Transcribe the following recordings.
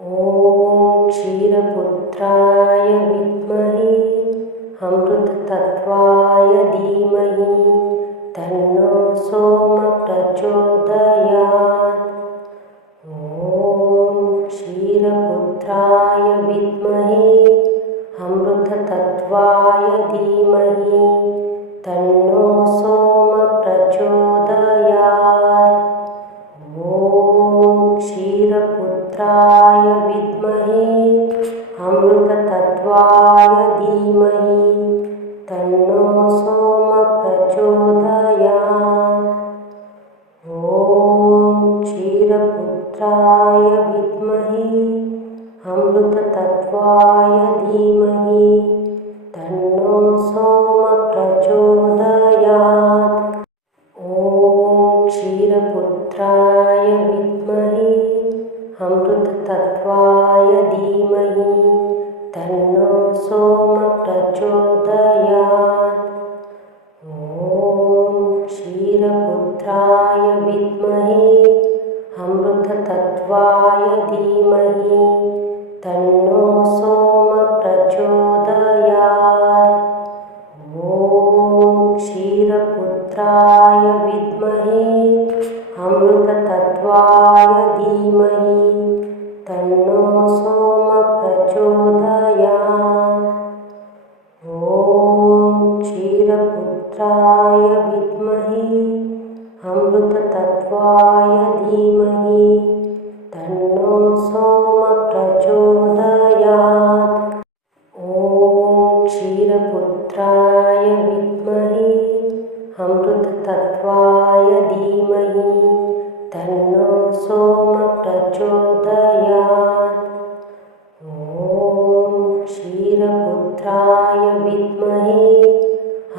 ॐ क्षीरपुत्राय विद्महे अमृततत्त्वाय धीमहि तन्नो सोमः प्रचोदयात्। ॐ क्षीरपुत्राय विद्महे अमृततत्त्वाय धीमहि तन्नो सोमः प्रचोदयात्। ॐ क्षीरपुत्राय विद्महे अमृततत्त्वाय धीमहि तन्नो सोमः प्रचोदयात्। ॐ क्षीरपुत्राय विद्महे अमृततत्त्वाय धीमहि तन्नो सोमः प्रचोदयात्। ॐ क्षीरपुत्राय विद्महे अमृततत्त्वाय धीमहि तन्नो सोमः प्रचोदयात्। ॐ क्षीरपुत्राय विद्महे अमृततत्त्वाय धीमहि तन्नो सोमः प्रचोदयात्। ॐ क्षीरपुत्राय विद्महे अमृततत्त्वाय धीमहि तन्नो सोमः प्रचोदयात्। ॐ क्षीरपुत्राय विद्महे अमृततत्त्वाय धीमहि तन्नो सोमः प्रचोदयात्। ॐ क्षीरपुत्राय विद्महे अमृततत्त्वाय धीमहि तन्नो सोमः प्रचोदयात्। ॐ क्षीरपुत्राय विद्महे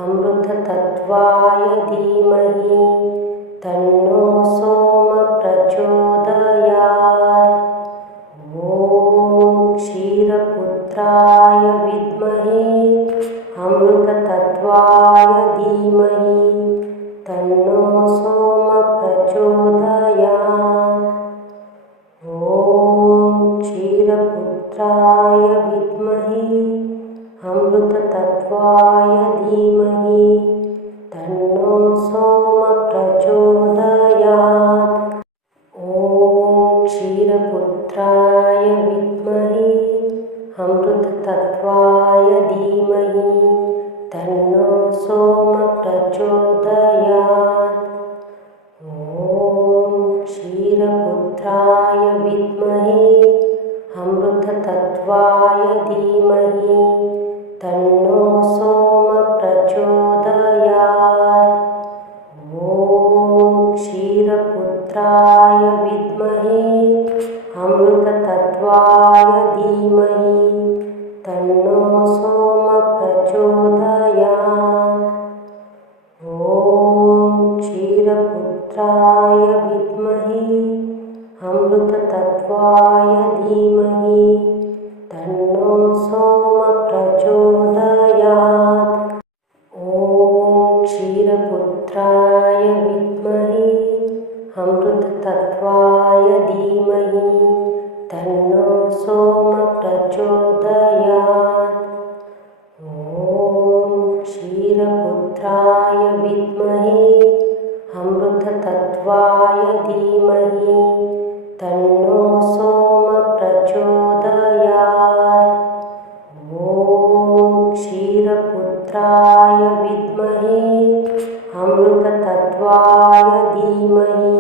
अमृततत्त्वाय धीमहि तन्नो सोमः प्रचोदयात्। ॐ क्षीरपुत्राय विद्महे अमृततत्त्वाय धीमहि तन्नो सोमः प्रचोदयात्। ॐ क्षीरपुत्राय विद्महे अमृततत्त्वाय धीमहि तन्नो सोमः प्रचोदयात्। ॐ क्षीरपुत्राय विद्महे अमृततत्त्वाय धीमहि तन्नो सोमः प्रचोदयात्। ॐ क्षीरपुत्राय विद्महे अमृततत्त्वाय धीमहि तन्नो सोमः प्रचोदयात्। ॐ क्षीरपुत्राय विद्महे अमृततत्त्वाय धीमहि तन्नो सोमः प्रचोदयात्। ॐ क्षीरपुत्राय विद्महे अमृततत्त्वाय धीमहि तन्नो सोमः प्रचोदयात्। ॐ क्षीरपुत्राय विद्महे अमृततत्त्वाय धीमहि तन्नो सोमः प्रचोदयात्। ॐ क्षीरपुत्राय विद्महे अमृततत्त्वाय धीमहि तन्नो सोमः प्रचोदयात्। ॐ क्षीरपुत्राय विद्महे अमृततत्त्वाय धीमहि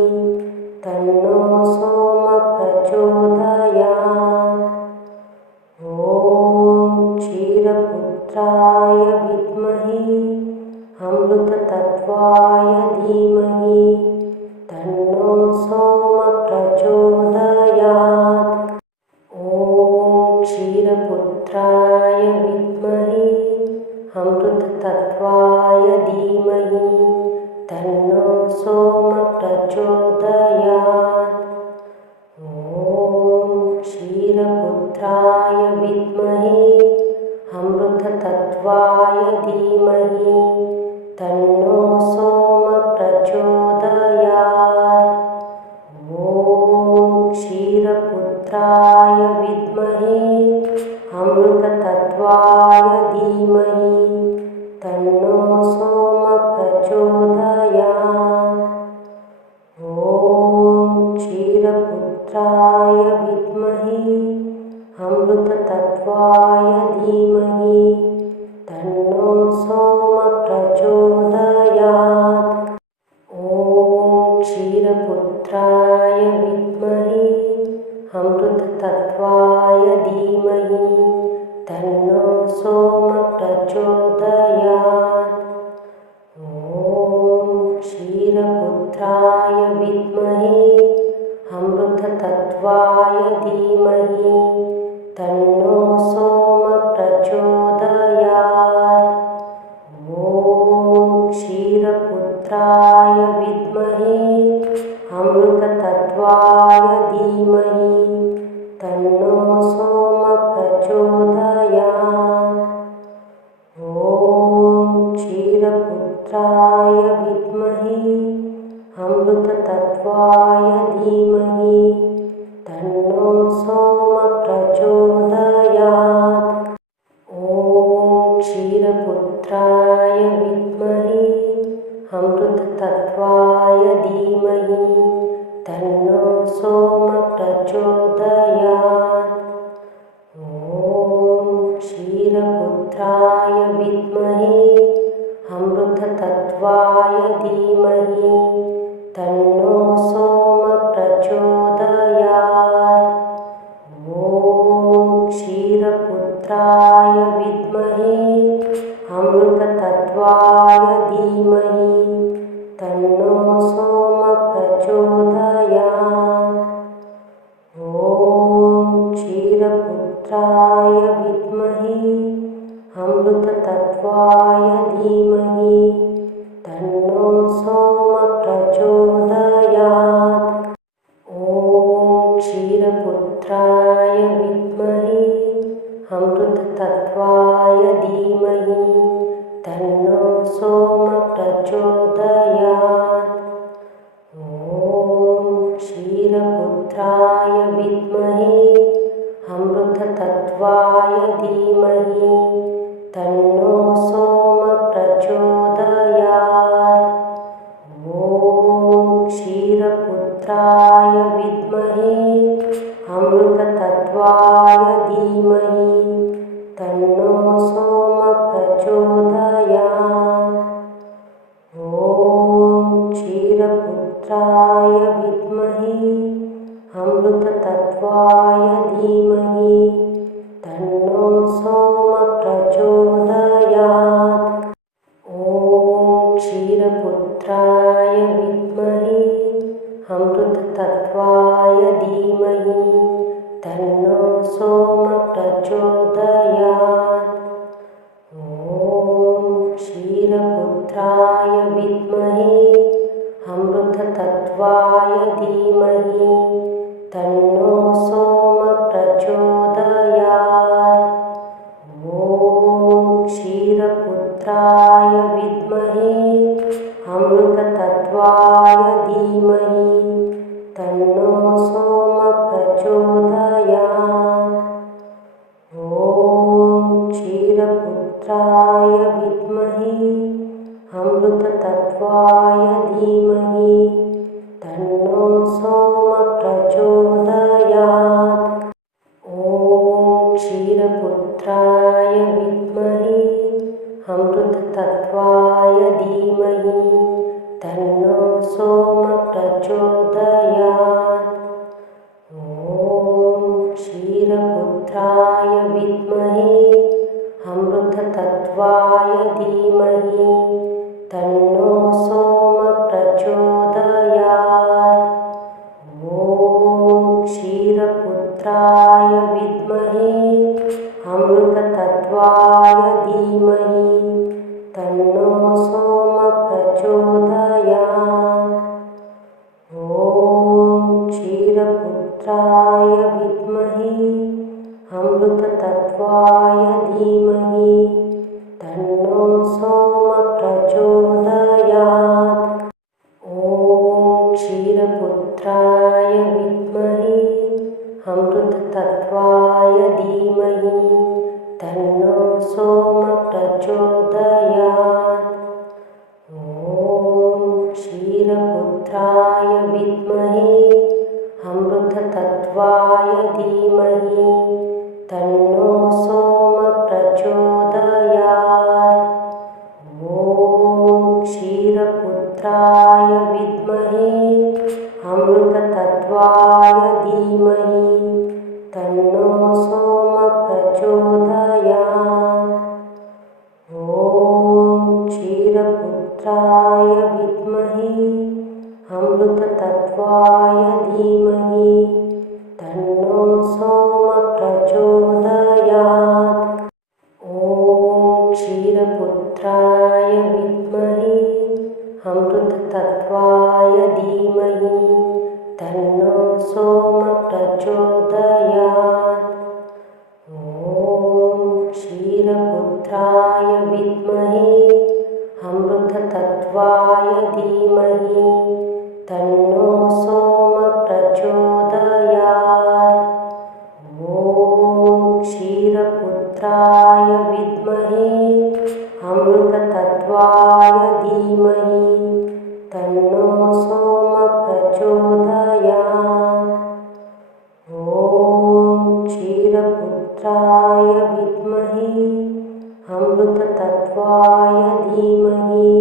तन्नो सोमः प्रचोदयात्। ॐ क्षीरपुत्राय विद्महे अमृततत्त्वाय धीमहि तन्नो सोमः प्रचोदयात्। ॐ क्षीरपुत्राय विद्महे अमृततत्त्वाय धीमहि तन्नो सोमः प्रचोदयात्। ॐ क्षीरपुत्राय विद्महे अमृततत्त्वाय धीमहि तन्नो सोमः प्रचोदयात्। ॐ क्षीरपुत्राय विद्महे अमृततत्त्वाय धीमहि तन्नो सोमः प्रचोदयात्। ॐ क्षीरपुत्राय विद्महे अमृततत्त्वाय धीमहि तन्नो सोमः प्रचोदयात्। ॐ क्षीरपुत्राय विद्महे अमृततत्त्वाय धीमहि तन्नो सोमः प्रचोदयात्। ॐ क्षीरपुत्राय विद्महे अमृततत्त्वाय धीमहि तन्नो सोमः प्रचोदयात्। ॐ क्षीरपुत्राय विद्महे अमृततत्त्वाय धीमहि तन्नो सोमः प्रचोदयात्। ॐ क्षीरपुत्राय विद्महे अमृततत्त्वाय धीमहि तन्नो सोमः प्रचोदयात्। ॐ क्षीरपुत्राय विद्महे अमृततत्त्वाय धीमहि तन्नो सोमः प्रचोदयात्। ॐ क्षीरपुत्राय विद्महे अमृततत्त्वाय धीमहि तन्नो सोमः प्रचोदयात्। ॐ क्षीरपुत्राय विद्महे अमृततत्त्वाय धीमहि तन्नो सोमः प्रचोदयात्। ॐ क्षीरपुत्राय विद्महे अमृततत्त्वाय धीमहि तन्नो सोमः प्रचोदयात्। ॐ क्षीरपुत्राय विद्महे अमृततत्त्वाय धीमहि तन्नो सोमः प्रचोदयात्। ॐ क्षीरपुत्राय विद्महे अमृततत्त्वाय धीमहि तन्नो सोमः प्रचोदयात्। ॐ क्षीरपुत्राय विद्महे अमृततत्त्वाय धीमहि तन्नो सोमः प्रचोदयात्। ॐ क्षीरपुत्राय विद्महे अमृततत्त्वाय धीमहि तन्नो सोमः प्रचोदयात्। ॐ क्षीरपुत्राय विद्महे अमृततत्त्वाय धीमहि तन्नो सोमः प्रचोदयात्। ॐ क्षीरपुत्राय विद्महे अमृततत्त्वाय धीमहि तन्नो सोमः प्रचोदयात्। ॐ क्षीरपुत्राय विद्महे अमृततत्त्वाय धीमहि तन्नो सोमः प्रचोदयात्। ॐ क्षीरपुत्राय विद्महे अमृततत्त्वाय धीमहि तन्नो सोमः प्रचोदयात्। ॐ क्षीरपुत्राय विद्महे अमृततत्त्वाय धीमहि तन्नो सोमः प्रचोदयात्। ॐ क्षीरपुत्राय विद्महे अमृततत्त्वाय धीमहि तन्नो सोमः प्रचोदयात्। ॐ क्षीरपुत्राय विद्महे अमृततत्त्वाय धीमहि तन्नो सोमः प्रचोदयात्। ॐ क्षीरपुत्राय विद्महे अमृततत्त्वाय धीमहि तन्नो सोमः प्रचोदयात्। ॐ क्षीरपुत्राय विद्महे अमृततत्त्वाय अमृततत्त्वाय धीमहि तन्नो सोमः प्रचोदयात्। ॐ क्षीरपुत्राय विद्महे अमृततत्त्वाय धीमहि तन्नो सोमः प्रचोदयात्। ॐ क्षीरपुत्राय विद्महे अमृततत्त्वाय धीमहि तन्नो सोमः प्रचोदयात्। ॐ क्षीरपुत्राय विद्महे अमृततत्त्वाय धीमहि तन्नो सोमः प्रचोदयात्। ॐ क्षीरपुत्राय विद्महे अमृततत्त्वाय धीमहि तन्नो सोमः प्रचोदयात्। ॐ क्षीरपुत्राय विद्महे अमृततत्त्वाय धीमहि तन्नो सोमः प्रचोदयात्। ॐ क्षीरपुत्राय विद्महे अमृततत्त्वाय धीमहि तन्नो सोमः प्रचोदयात्। ॐ क्षीरपुत्राय विद्महे अमृततत्त्वाय धीमहि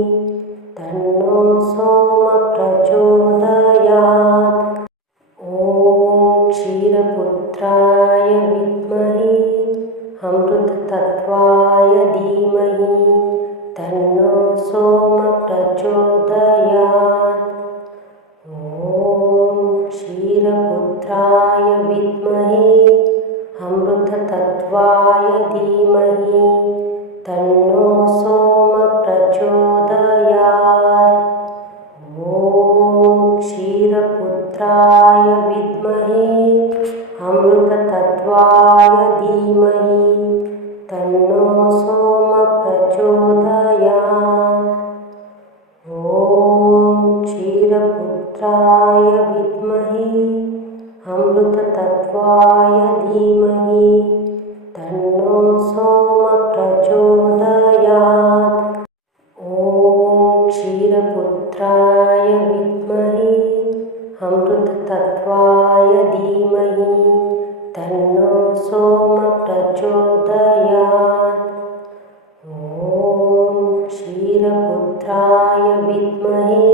तन्नो सोमः प्रचोदयात्। ॐ क्षीरपुत्राय विद्महे अमृततत्त्वाय धीमहि तन्नो सोमः प्रचोदयात्। ॐ क्षीरपुत्राय विद्महे अमृततत्त्वाय धीमहि तन्नो सोमः प्रचोदयात्। ॐ क्षीरपुत्राय विद्महे अमृततत्त्वाय धीमहि तन्नो सोमः प्रचोदयात्। ॐ क्षीरपुत्राय विद्महे अमृततत्त्वाय धीमहि तन्नो सोमः प्रचोदयात्। ॐ क्षीरपुत्राय विद्महे अमृततत्त्वाय धीमहि तन्नो सोमः प्रचोदयात्। ॐ क्षीरपुत्राय विद्महे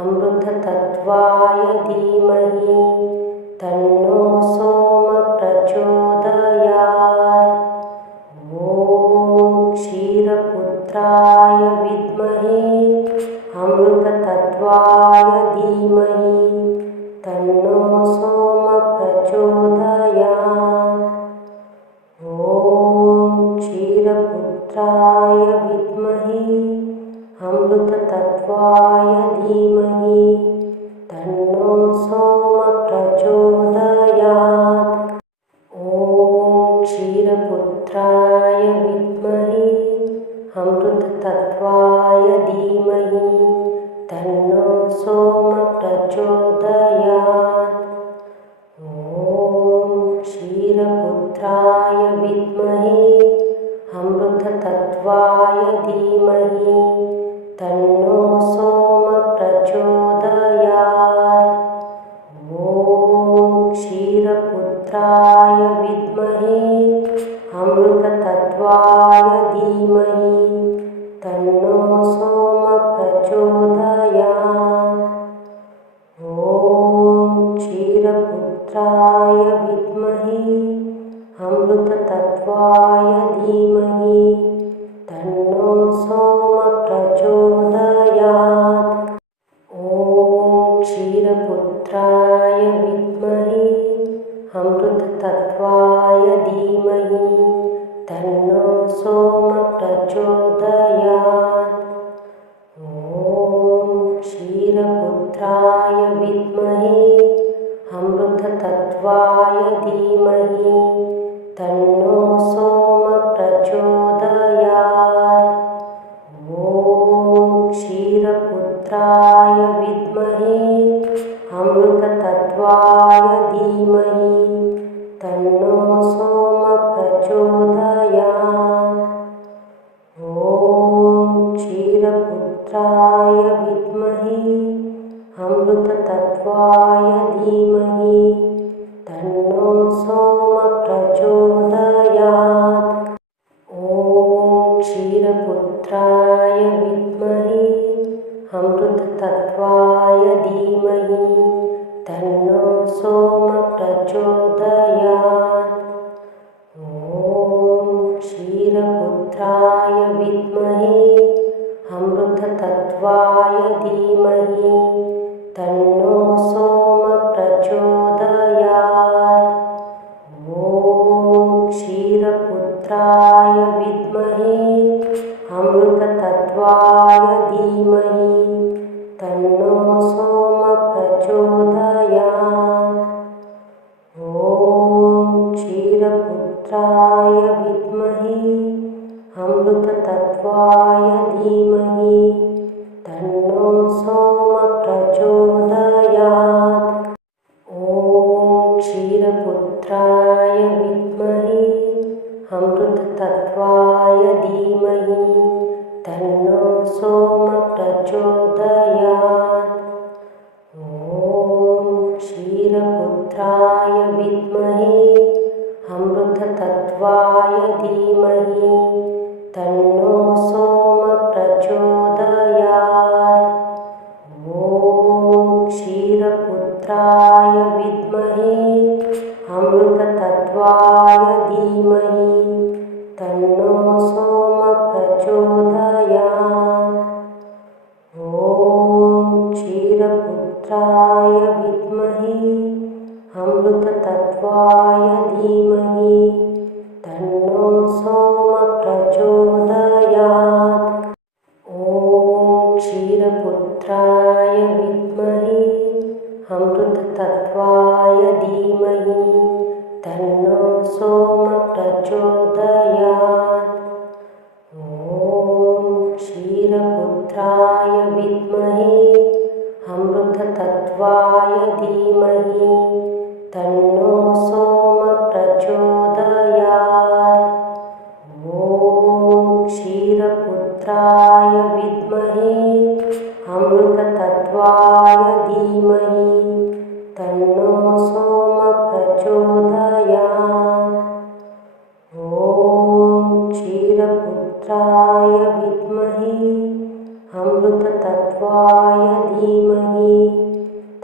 अमृततत्त्वाय धीमहि तन्नो सोमः प्रचोदयात्। ॐ क्षीरपुत्राय विद्महे अमृततत्त्वाय धीमहि तन्नो सोमः प्रचोदयात्। ॐ क्षीरपुत्राय विद्महे अमृततत्त्वाय धीमहि तन्नो सोमः प्रचोदयात्। ॐ क्षीरपुत्राय विद्महे अमृततत्त्वाय धीमहि तन्नो सोमः प्रचोदयात्। ॐ क्षीरपुत्राय विद्महे अमृततत्त्वाय धीमहि तन्नो सोमः प्रचोदयात्। ॐ क्षीरपुत्राय विद्महे अमृततत्त्वाय धीमहि तन्नो सोमः प्रचोदयात्। ॐ क्षीरपुत्राय विद्महे अमृततत्त्वाय धीमहि तन्नो सोमः प्रचोदयात्। ॐ क्षीरपुत्राय विद्महे अमृततत्त्वाय धीमहि तन्नो सोमः प्रचोदयात्। ॐ क्षीरपुत्राय विद्महे अमृततत्त्वाय धीमहि तन्नो सोमः प्रचोदयात्। ॐ क्षीरपुत्राय विद्महे अमृततत्त्वाय धीमहि तन्नो तन्नो सोम प्रचोदयात्। ॐ क्षीरपुत्राय विद्महे अमृततत्त्वाय धीमहि तन्नो सोम प्रचोदयात्। ॐ क्षीरपुत्राय विद्महे अमृततत्त्वाय धीमहि तन्नो सोम प्रचोदयात्। ॐ क्षीरपुत्राय विद्महे अमृततत्त्वाय धीमहि तन्नो सोम प्रचोदयात्। ॐ क्षीरपुत्राय विद्महे अमृततत्त्वाय धीमहि तन्नो सोम प्रचोदयात्। ॐ क्षीरपुत्राय विद्महे अमृततत्त्वाय धीमहि तन्नो सोम प्रचोदयात्। ॐ क्षीरपुत्राय विद्महे अमृततत्त्वाय धीमहि तन्नो सोम प्रचोदयात्। ॐ क्षीरपुत्राय विद्महे अमृततत्त्वाय धीमहि तन्नो सोम प्रचोदयात्। ॐ क्षीरपुत्राय विद्महे अमृततत्त्वाय धीमहि तन्नो सोम प्रचोदयात्। ॐ क्षीरपुत्राय विद्महे अमृततत्त्वाय धीमहि तन्नो सोम प्रचोदयात्। ॐ क्षीरपुत्राय विद्महे अमृततत्त्वाय धीमहि तन्नो सोम प्रचोदयात्। ॐ क्षीरपुत्राय विद्महे अमृततत्त्वाय धीमहि तन्नो सोम प्रचोदयात्। ॐ क्षीरपुत्राय विद्महे अमृततत्त्वाय धीमहि तन्नो सोम प्रचोदयात्। ॐ क्षीरपुत्राय विद्महे अमृततत्त्वाय धीमहि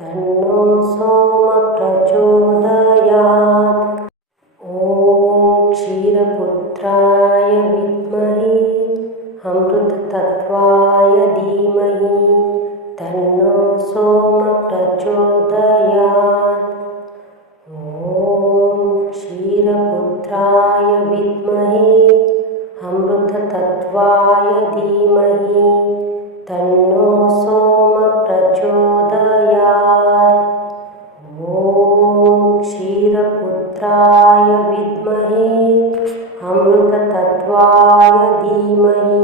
तन्नो सोम प्रचोदयात्। ॐ क्षीरपुत्राय विद्महे अमृततत्त्वाय धीमहि तन्नो सोम प्रचोदयात्। ॐ क्षीरपुत्राय विद्महे अमृततत्त्वाय धीमहि तन्नो सोम प्रचोदयात्। ॐ क्षीरपुत्राय विद्महे अमृततत्त्वाय धीमहि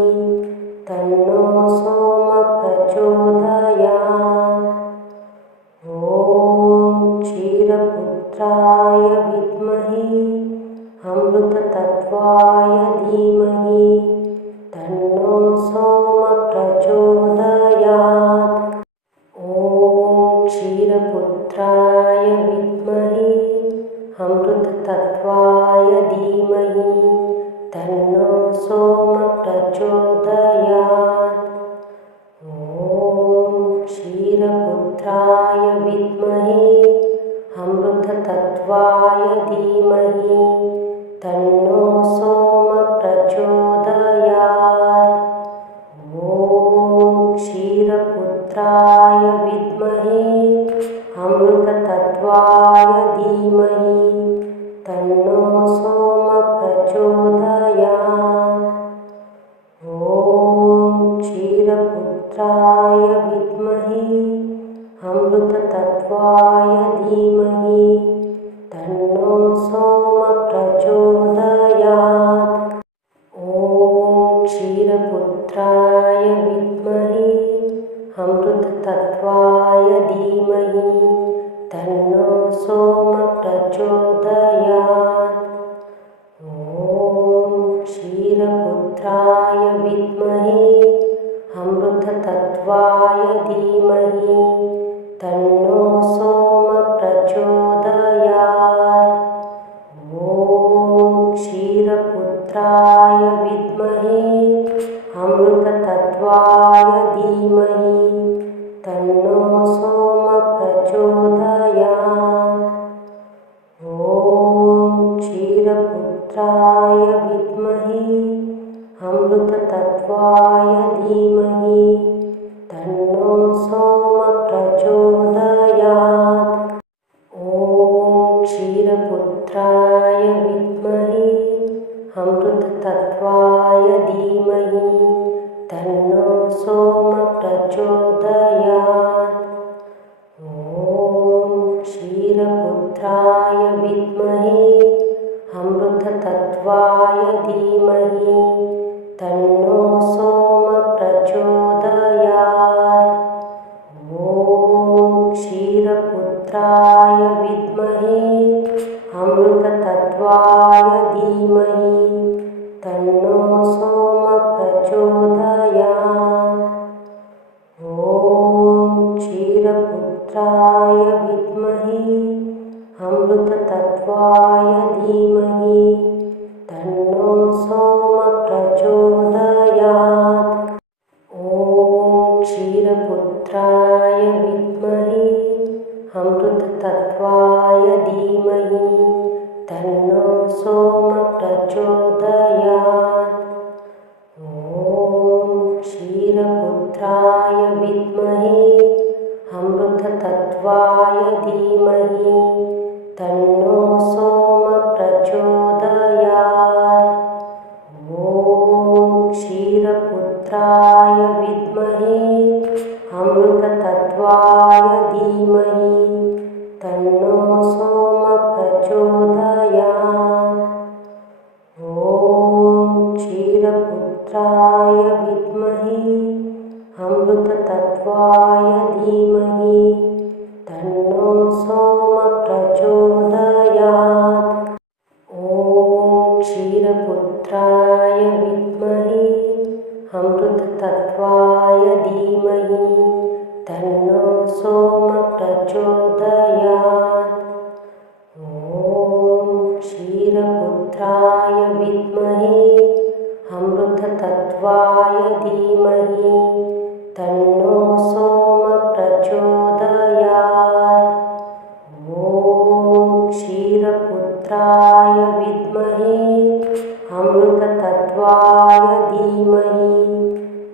तन्नो सोम प्रचोदयात्। ॐ क्षीरपुत्राय विद्महे अमृततत्त्वाय धीमहि तन्नो सोम प्रचोदयात्। ॐ क्षीरपुत्राय विद्महे अमृततत्त्वाय धीमहि तन्नो सोम प्रचोदयात्। ॐ क्षीरपुत्राय विद्महे अमृततत्त्वाय धीमहि तन्नो सोम प्रचोदयात्। ॐ क्षीरपुत्राय विद्महे अमृततत्त्वाय धीमहि तन्नो सोम प्रचोदयात्। ॐ क्षीरपुत्राय विद्महे अमृततत्त्वाय धीमहि तन्नो सोम प्रचोदयात्। ॐ क्षीरपुत्राय विद्महे अमृततत्त्वाय धीमहि तन्नो सोम प्रचोदयात्। क्षीरपुत्राय विद्महे अमृततत्त्वाय धीमहि तन्नो सोमः प्रचोदयात्। ॐ क्षीरपुत्राय विद्महे अमृततत्त्वाय धीमहि तन्नो सोमः प्रचोदयात्। ॐ क्षीरपुत्राय विद्महे अमृततत्त्वाय धीमहि तन्नो सोमः प्रचोदयात्। ॐ क्षीरपुत्राय विद्महे अमृततत्त्वाय धीमहि तन्नो सोमः प्रचोदयात्। ॐ क्षीरपुत्राय विद्महे अमृततत्त्वाय धीमहि तन्नो सोमः प्रचोदयात्। ॐ क्षीरपुत्राय विद्महे अमृततत्त्वाय धीमहि तन्नो सोमः प्रचोदयात्। ॐ क्षीरपुत्राय विद्महे अमृततत्त्वाय धीमहि तन्नो सोमः प्रचोदयात्। ॐ क्षीरपुत्राय विद्महे अमृततत्त्वाय धीमहि तन्नो सोमः प्रचोदयात्। ॐ क्षीरपुत्राय विद्महे अमृततत्त्वाय धीमहि तन्नो सोमः प्रचोदयात्। ॐ क्षीरपुत्राय विद्महे अमृततत्त्वाय धीमहि तन्नो सोमः प्रचोदयात्। ॐ क्षीरपुत्राय विद्महे अमृततत्त्वाय धीमहि तन्नो सोमः प्रचोदयात्। ॐ क्षीरपुत्राय विद्महे अमृततत्त्वाय धीमहि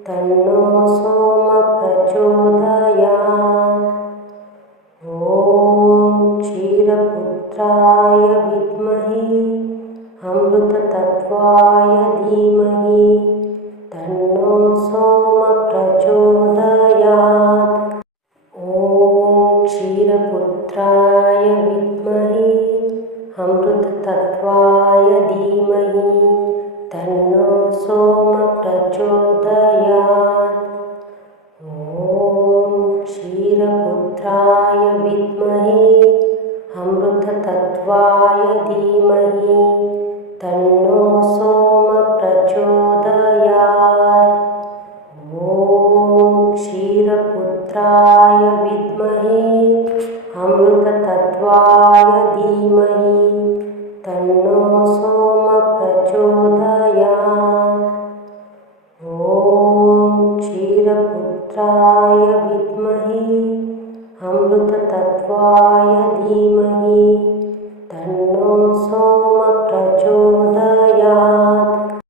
तन्नो सोमः प्रचोदयात्। ॐ क्षीरपुत्राय विद्महे अमृततत्त्वाय धीमहि तन्नो सोमः प्रचोदयात्। ॐ क्षीरपुत्राय विद्महे अमृततत्त्वाय धीमहि तन्नो सोमः प्रचोदयात्। ॐ क्षीरपुत्राय विद्महे अमृततत्त्वाय धीमहि तन्नो सोमः प्रचोदयात्। ॐ क्षीरपुत्राय विद्महे अमृततत्त्वाय धीमहि तन्नो